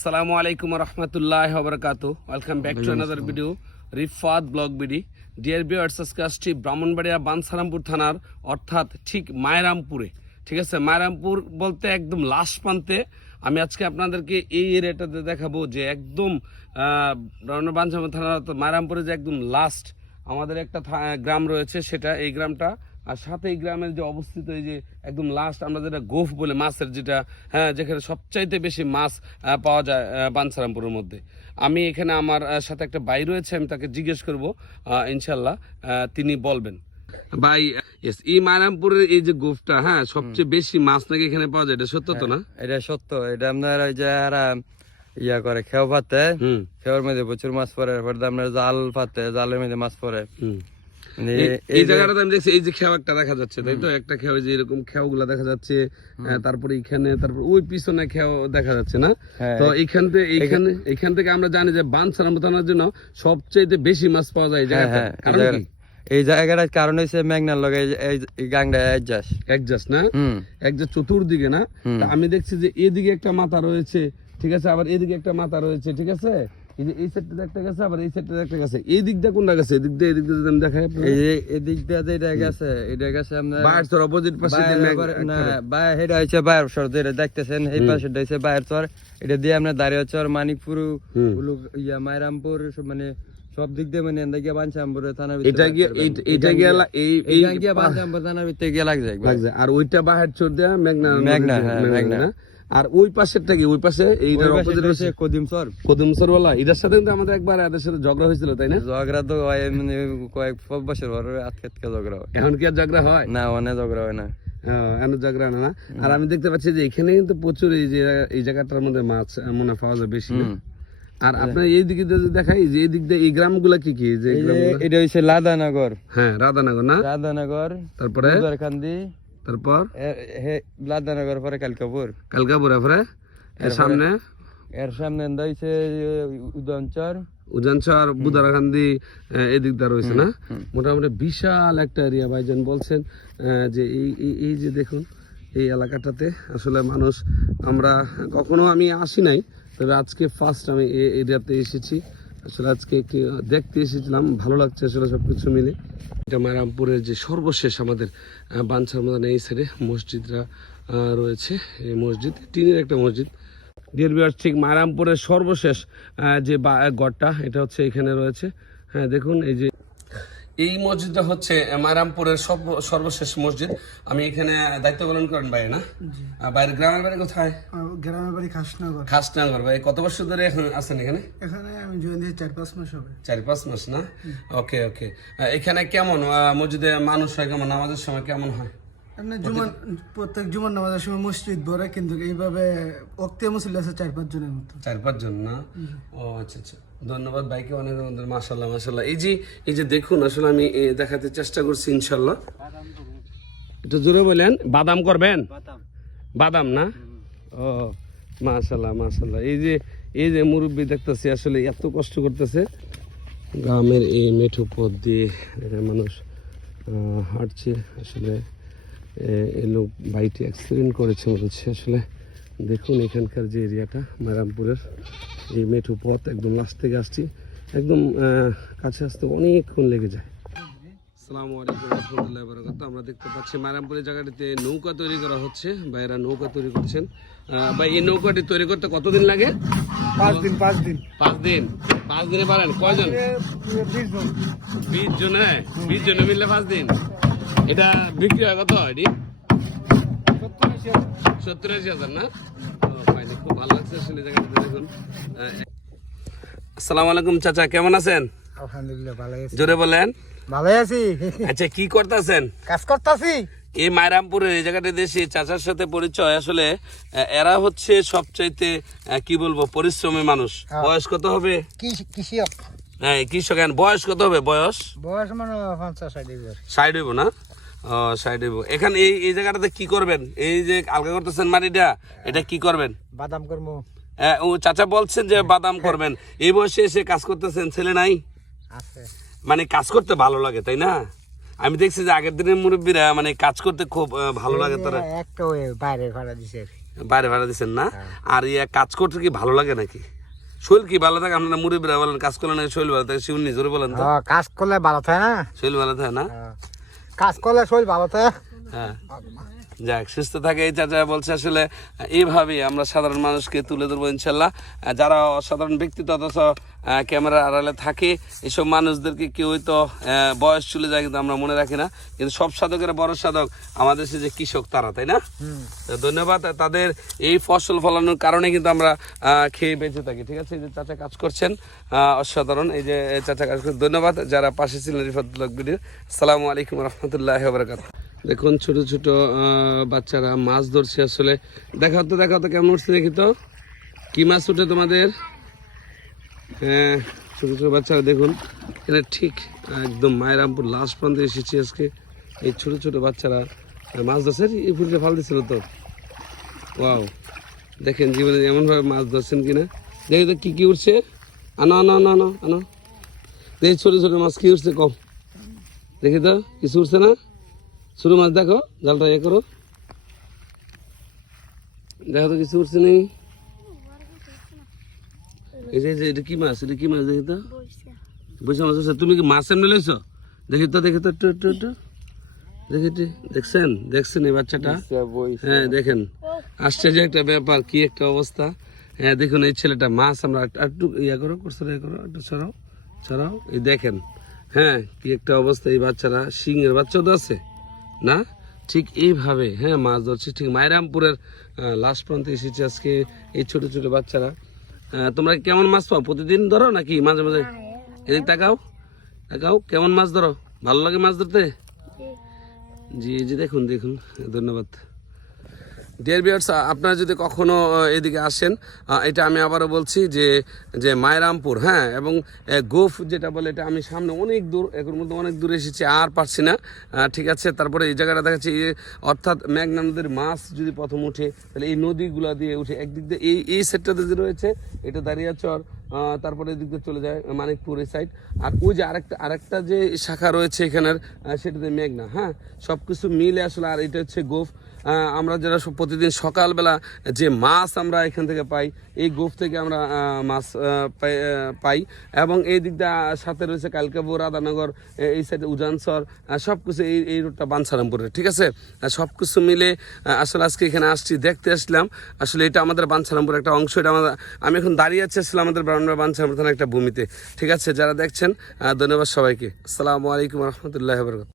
আসসালামু আলাইকুম রহমতুল্লাহ ওবরাকাতু। Welcome back to another video Rifat vlog BD. Dear viewers, আজকে আসছি ব্রাহ্মণবাড়িয়া বাঞ্ছারামপুর থানার অর্থাৎ ঠিক মায়েরামপুরে। ঠিক আছে, মায়েরামপুর বলতে একদম লাস্ট প্রান্তে। আমি আজকে আপনাদেরকে এই এরিয়াটাতে দেখাবো যে একদম বাঞ্ছারামপুর থানার মায়েরামপুরে যে একদম লাস্ট আমাদের একটা গ্রাম রয়েছে, সেটা এই গ্রামটা। আর সাথে এই গ্রামের যে অবস্থিত এই যে একদম লাস্ট আমরা যেটা গোফ বলে মাছের যেটা, হ্যাঁ, যেখানে সবচাইতে বেশি মাছ পাওয়া যায় বাঞ্ছারামপুরের মধ্যে। আমি এখানে আমার সাথে একটা ভাই রয়েছে, আমি তাকে জিজ্ঞেস করবো, ইনশাল্লাহ তিনি বলবেন। ভাই, এই মায়ারামপুরের এই যে গোফটা, হ্যাঁ, সবচেয়ে বেশি মাছ নাকি এখানে পাওয়া যায়, এটা সত্য তো না? এটা সত্য। এটা আপনার ওই যে ইয়া করে খেও পাতে, খেওয়ার মধ্যে প্রচুর মাছ পড়ে। আপনার জাল পাতে, জালের মধ্যে মাছ পড়ে। এই জায়গাটাতে আমি দেখছি এই যে খেও একটা দেখা যাচ্ছে, তাই তো? একটা খেও, যে এরকম খেও গুলা দেখা যাচ্ছে, তারপরে এখানে, তারপর ওই পিছনে খেও দেখা যাচ্ছে না? তো এখান থেকে আমরা জানি যে বাঞ্ছারামপুর থানার জন্য সবচেয়ে বেশি মাছ পাওয়া যায় এই জায়গাটা। কারণ কি? এই জায়গাটার কারণ হচ্ছে মেঘনার লগে এই গাংটা একজাস না, একজাস চতুর্দিকে না। আমি দেখছি যে এদিকে একটা মাথা রয়েছে, ঠিক আছে, আবার এদিকে একটা মাথা রয়েছে, ঠিক আছে। এই যে এই সাইডটা একটা গেছে, আবার এই সাইডটা একটা গেছে। এই দিকটা কোনটা গেছে? এদিক দিয়ে যদি আমি দেখাই, এদিক দিয়ে এটা গেছে, এটা গেছে আপনার বাইরের চর অপোজিট পাশে। না, এটা হচ্ছে বাইরের চর, যেটা দেখতেছেন এই পাশেটা হচ্ছে বাইরের চর। এটা দিয়ে আপনার দাঁড়িয়ে চর, মানিকপুর, মায়েরামপুর, মানে সব দিক দিয়ে, মানে এদিকে বাঞ্ছারামপুর থানার ভিতরে, এটা গিয়ে এই বাঞ্ছারামপুর থানার ভিতরে গিয়ে লাগছে। আর ওইটা বাহির চর দেয়া মেঘনা। মেঘনা। আর ওই পাশেরটা কি? ওই পাশে এইটার অপোজিট হচ্ছে কদিমসর ওয়ালা। এটার সাথে কিন্তু আমাদের একবার এদের সাথে ঝগড়া হয়েছিল, তাই না? ঝগড়া তো হয়, মানে কয়েক বছর পরে আজকে ঝগড়া হয়। এখন কি আর ঝগড়া হয়? না, অনেক ঝগড়া হয় না। এখন ঝগড়া না। আর আমি দেখতে পাচ্ছি যে এখানে কিন্তু প্রচুর এই জায়গাটার মধ্যে মাছ মনে পাওয়া যায় বেশি। আর আপনার এই দিকে দেখাই যে এই দিক দিয়ে এই গ্রামগুলা কি কি? যে এটা হচ্ছে লাদানগর। হ্যাঁ, রাধানগর না? রাধানগর, তারপরে খান্দি, তারপর লাদানগর, পরে কালকাপুর। পরে এর সামনে হচ্ছে উজানচর, বুদারাকান্দি, এদিকটা রয়েছে না? মোটামুটি বিশাল একটা এরিয়া। ভাইজান বলছেন যে এই যে দেখুন এই এলাকাটাতে আসলে মানুষ, আমরা কখনো আমি আসি নাই, তবে আজকে ফার্স্ট আমি এই এরিয়াতে এসেছি। আসলে আজকে একটু দেখতে এসেছিলাম, ভালো লাগছে আসলে সবকিছু মিলে। এটা মায়ারামপুরের যে সর্বশেষ আমাদের বাঞ্ছারামপুর এই সাইডে মসজিদরা রয়েছে। এই মসজিদ টিনের একটা মসজিদ। ডিয়ার ভিউয়ার্স, ঠিক মায়ারামপুরের সর্বশেষ যে গড়টা, এটা হচ্ছে এখানে রয়েছে। হ্যাঁ, দেখুন এই যে এই মসজিদটা হচ্ছে মায়ারামপুরের সর্বশেষ মসজিদ। আমি এখানে দায়িত্ব পালন করেন ভাই, না? বাইরের গ্রামের বাড়ি কোথায়? গ্রামের বাড়ি খাসনগর। ভাই, কত বছর ধরে এখন আছেন এখানে? এখানে আমি জয়েন দিয়েছি 4-5 মাস হবে। 4-5 মাস না? ওকে। এখানে কেমন মসজিদে মানুষ হয়, কেমন নামাজের সময় কেমন হয়? প্রত্যেক জুমার নামাজের সময় মসজিদ ভরে, কিন্তু এইভাবে অক্তে মুসল্লি আছে 4-5 জনের মতো। 4-5 জন না? ও আচ্ছা। ধন্যবাদ ভাইকে অনেক। মাশাআল্লাহ। এই যে দেখুন, আসলে আমি দেখাতে চেষ্টা করছি, ইনশাল্লাহ। একটু জোরে বলেন। বাদাম করবেন? বাদাম না? ও মাশাআল্লাহ। এই যে মুরব্বী দেখতেছি, আসলে এত কষ্ট করতেছে। গ্রামের এই মেঠো পথ দিয়ে মানুষ হাঁটছে। আসলে এই লোক বাইকটি অ্যাক্সিডেন্ট করেছে বলছে। আসলে দেখুন এখানকার যে এরিয়াটা মায়ারামপুরের, এই মেঠো পথ একদম লাস্ট থেকে আসছি, একদম কাছে আসতে অনেকক্ষণ লেগে যায়। আসসালামু আলাইকুম রহমতুল্লাহি ওয়া বারাকাতুহু। আমরা দেখতে পাচ্ছি মায়ারামপুরের জায়গাটিতে নৌকা তৈরি করা হচ্ছে। ভাইয়েরা নৌকা তৈরি করছেন। ভাই, এই নৌকাটি তৈরি করতে কতদিন লাগে? 5 দিন। 5 দিন? 5 দিনে পারেন? কয়জন? 20 জন। 20 জনে মিললে 5 দিন। এটা বিক্রি হয় কত? এটি 70-80 না? খুব ভালো লাগছে আসলে জায়গাটা দেখুন। আসসালামু আলাইকুম চাচা, কেমন আছেন? আলহামদুলিল্লাহ, ভালো আছি। জোরে বলেন। ভালো আছি। আচ্ছা, কি করতেছেন? কাজ করতেছি। এই মায়ারামপুরের এই জায়গাটা দেশে চাচার সাথে পরিচয়। আসলে এরা হচ্ছে সবচাইতে কি বলবো, পরিশ্রমী মানুষ। বয়স কত হবে? কৃষক। হ্যাঁ, কৃষক। বয়স কত হবে? বয়স মানে 50-60 60 হইব না? 60 হইব। এখানে এই জায়গাটাতে কি করবেন? এই যে আলগা করতেছেন মাটিটা, এটা কি করবেন? বাদাম করবো। ও চাচা বলছেন যে বাদাম করবেন। এই বয়সে এসে কাজ করতেছেন, ছেলে নাই? আছে। মানে কাজ করতে ভালো লাগে, তাই না? আমি দেখছি যে আগের দিনের মুরব্বীরা মানে কাজ করতে খুব ভালো লাগে তারা। একটা বাইরে ভাড়া দিছে। বাইরে ভাড়া দিচ্ছেন না? আর ইয়া কাজ করতে কি ভালো লাগে নাকি? শরীর কি ভালো থাকে? আপনারা মুরব্বীরা বলেন কাজ করলে নাকি শরীর ভালো থাকে, শিউন নিজরে বলেন তো। কাজ করলে ভালো থাকে না, শরীর ভালো থাকে না? কাজ করলে শরীর ভালো থাকে। হ্যাঁ, যাক সুস্থ থাকে। এই চাচা বলছে আসলে এইভাবেই আমরা সাধারণ মানুষকে তুলে ধরবো ইনশাল্লাহ। যারা অসাধারণ ব্যক্তিত্ব অথচ ক্যামেরার আড়ালে থাকে, এসব মানুষদেরকে কেউই তো বয়স চলে যায় কিন্তু আমরা মনে রাখি না। কিন্তু সব সাধকের বড় সাধক আমাদের সে যে কৃষক তারা, তাই না? তো ধন্যবাদ, তাদের এই ফসল ফলানোর কারণে কিন্তু আমরা খেয়ে বেঁচে থাকি। ঠিক আছে, এই যে চাচা কাজ করছেন অসাধারণ, এই যে চাচা কাজ করছেন। ধন্যবাদ যারা পাশে ছিলেন রিফাতুল্লাহ ভিডিও। আসসালামু আলাইকুম রহমতুল্লাহ বারাকাতুহু। দেখুন ছোট ছোট বাচ্চারা মাছ ধরছে। আসলে দেখাও তো কেমন উঠছে, দেখি তো কি মাছ উঠে তোমাদের। হ্যাঁ, ছোট ছোট বাচ্চারা দেখুন, এখানে ঠিক একদম মায়েরামপুর লাস্ট প্রান্তে এসেছি আজকে। এই ছোট ছোট বাচ্চারা মাছ ধরছে, এই ফুলটা ফাল দিচ্ছিল তো। ওয়াও, দেখেন জীবনে এমনভাবে মাছ ধরছেন কিনা। দেখি তো কি উঠছে, আনো আনো আনো আনো আনো, দেখি ছোট ছোট মাছ কি উঠছে কম, দেখি তো কিছু উঠছে না। ছোট মাছ দেখো, জালটা করো, দেখো তো কিছু উঠছে নেই। এই যে এটা কি মাছ, দেখি তো বৈশা মাছ উঠছে। তুমি কি মাছ এমনি লইছো? দেখি তো একটু দেখছেন এই বাচ্চাটা? হ্যাঁ দেখেন, আশ্চর্য একটা ব্যাপার, কি একটা অবস্থা। হ্যাঁ দেখুন এই ছেলেটা মাছ, আমরা একটু করো একটু ছড়াও, এই দেখেন। হ্যাঁ কি একটা অবস্থা, এই বাচ্চারা সিংহের বাচ্চাও তো আছে না, ঠিক এইভাবে হ্যাঁ মাছ ধরছে। ঠিক মায়েরামপুরের লাস্ট প্রান্তে এসেছে আজকে এই ছোট ছোট বাচ্চারা। তোমরা কেমন মাছ পাও? প্রতিদিন ধরো নাকি মাঝে মাঝে? এদিক তাকাও, কেমন মাছ ধরো? ভালো লাগে মাছ ধরতে? জি জি, দেখুন ধন্যবাদ। ডিয়ার ভিউয়ার্স, আপনারা যদি কখনো এদিকে আসেন, এটা আমি আবারও বলছি যে মায়েরামপুর, হ্যাঁ, এবং গোফ যেটা বলে, এটা আমি সামনে অনেক দূর, এর মধ্যে অনেক দূর এসেছি, আর পারছি না। ঠিক আছে, তারপরে এই জায়গাটা দেখাচ্ছি, অর্থাৎ মেঘনা নদীর মাছ যদি প্রথম উঠে তাহলে এই নদীগুলো দিয়ে উঠে একদিক দিয়ে এই সেটটাতে যে রয়েছে এটা দাঁড়িয়াচর, তারপরে এদিক দিয়ে চলে যায় মানিকপুর এই সাইড, আর ওই যে আরেকটা যে শাখা রয়েছে এখানের সেটাতে মেঘনা। হ্যাঁ, সব কিছু মিলে আসলে, আর এটা হচ্ছে গোফ। আমরা যারা প্রতিদিন সকালবেলা যে মাছ আমরা এখান থেকে পাই, এই গোফ থেকে আমরা মাছ পাই। এবং এই দিকটা সাথে রয়েছে কালকাপুর, রাধানগর, এই সাইডে উজানসর, সব কিছু এই রোডটা বাঞ্ছারামপুরের। ঠিক আছে, সব কিছু মিলে আসলে আজকে এখানে দেখতে আসলাম। আসলে এটা আমাদের বাঞ্ছারামপুর একটা অংশ। এটা আমি এখন দাঁড়িয়ে আছি আসলে আমাদের বাঞ্ছারামপুর থানার একটা ভূমিতে। ঠিক আছে, যারা দেখছেন ধন্যবাদ সবাইকে। আসসালামু আলাইকুম রহমতুল্লাহ বারাকাতুহু।